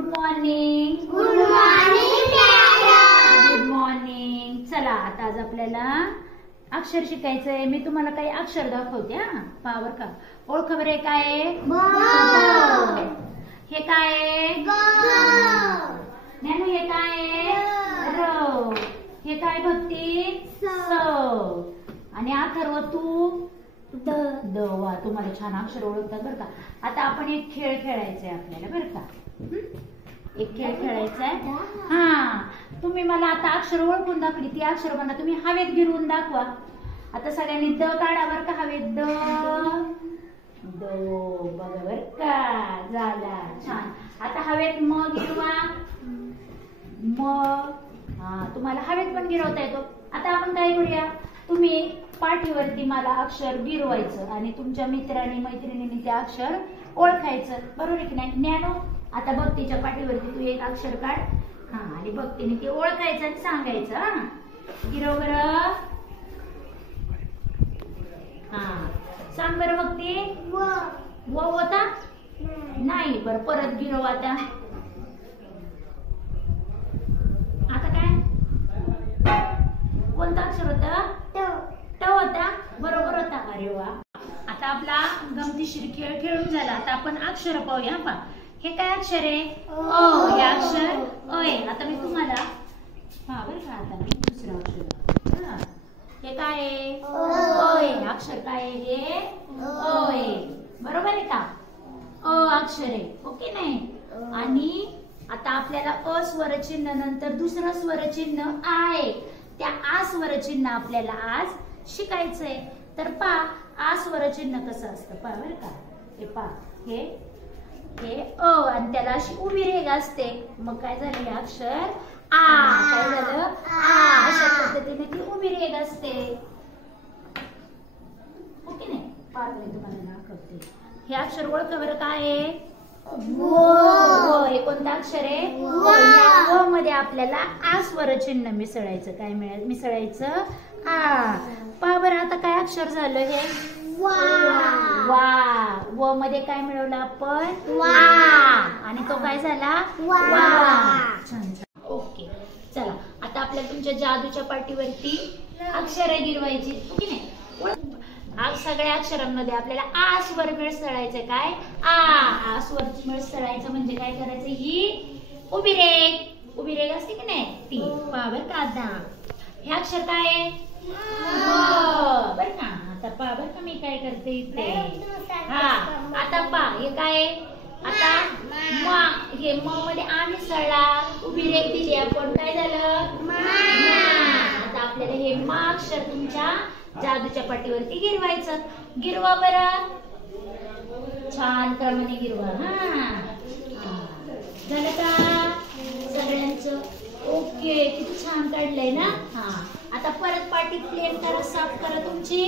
Good morning. Good morning madam. Good morning. चला आता आज आपल्याला अक्षर शिकायचंय. मी तुम्हाला काही अक्षर दाखवते. पहा बर का. ओळख बरे. काय आहे? हे काय आहे? ज्ञानू हे काय आहे? र. हे काय भक्ती? स. आणि अथर्व तू? द. वा, तुम्हाला छान अक्षर ओळखतात बरं का. आता आपण एक खेळ खेळायचंय आपल्याला बरं का. एक खेळ खेळायचा आहे. तुम्ही मला आता अक्षर ओळखून दाखवली. ती अक्षर मला तुम्ही हवेत गिरवून दाखवा. आता सगळ्यांनी द काढा बर का. हवेत द. बघा बर का. झाला छान. आता हवेत म गिरवा. म. तुम्हाला हवेत पण गिरवता येतो. आता आपण काय करूया. तुम्ही पाठीवरती मला अक्षर गिरवायचं आणि तुमच्या मित्रांनी मैत्रिणींनी ते अक्षर ओळखायचं. बरोबर आहे की नाही? ज्ञानू आता भक्तीच्या पाठीवरती तू एक अक्षर काढ. आणि भक्तीने ते ओळखायचं आणि सांगायचं. गिरव बरं. सांग बरं भक्ती. व होता नाही. बरं परत गिरव. आता काय कोणतं अक्षर होतं? ट होता. बरोबर होता. अरे वा. आता आपला गमतीशीर खेळ खेळून झाला. आता आपण अक्षर पाहूया. पहा हे काय अक्षर आहे? अ. हे अक्षर अ आहे. आता मी तुम्हाला पहा बरं का. आता मी दुसरं अक्षर. हे काय आहे? अ आहे. अक्षर काय आहे? हे अ आहे. बरोबर आहे का? अ अक्षर आहे. ओके नाही? आणि आता आपल्याला अ स्वरचिन्ह नंतर दुसरं स्वरचिन्ह आ आहे. त्या आ स्वरचिन्ह आपल्याला आज शिकायचंय. तर पहा आ स्वरचिन्ह कसं असतं पहा बरं का. हे पहा हे अ आणि त्याला अशी उभी रेघ असते. मग काय झालं? हे अक्षर आ. काय झालं? आ. अशा पद्धतीने ती उभी रेघ असते. ओके नाही? पहा मी तुम्हाला दाखवते. हे अक्षर ओळख बरं. काय आहे? व. हे कोणतं अक्षर आहे? व मध्ये आपल्याला आ स्वरचिन्ह मिसळायचं. काय मिसळायचं? आ. पहा बरं आता काय अक्षर झालं? हे वा. व मध्ये काय मिळवलं आपण? वा. आणि तो काय झाला? वा. छान छान. ओके चला आता आपल्या तुमच्या जादूच्या पाटीवरती अक्षर गिरवायची. ओके नाही? सगळ्या अक्षरांमध्ये आपल्याला आ स्वर मिसळायचं. काय? आ स्वर मिसळायचं म्हणजे काय करायचं? ही उभी रेघ असते की नाही ती. पहा बरं का. आता हे अक्षर काय आहे? बरं का. आता पहा बरं का मी काय करते इथे. आता पहा हे काय? आता हे म मध्ये आ मिसळला. उभी रेघ दिली आपण. काय झालं? आता आपल्याला हे मा अक्षर तुमच्या जादूच्या पाटीवरती गिरवायचं. गिरवा बरं. छान क्रमाने गिरवा. झालं का सगळ्यांचं? ओके. किती छान काढलंय ना. आता परत पाटी प्लेन करा. साफ करा तुमची.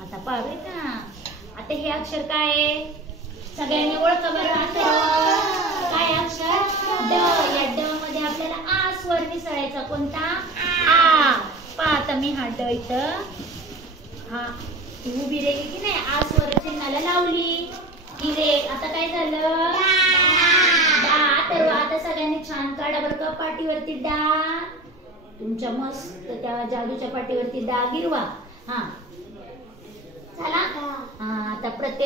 आता पाहूया का. आता हे अक्षर काय आहे? सगळ्यांनी ओळखा बरं. काय अक्षर? ड. या ड मध्ये आपल्याला आ स्वर मिसळायचा. कोणता? आ. पहा आता मी हा ड इथं उभी रेघ की नाही आ स्वर चिन्हाला लावली. ही रेघ. आता काय झालं? आता सगळ्यांनी छान काढा बरं का. पाटीवरती डा. तुमच्या मस्त त्या जादूच्या पाटीवरती डा गिरवा. चला आता प्रत्येक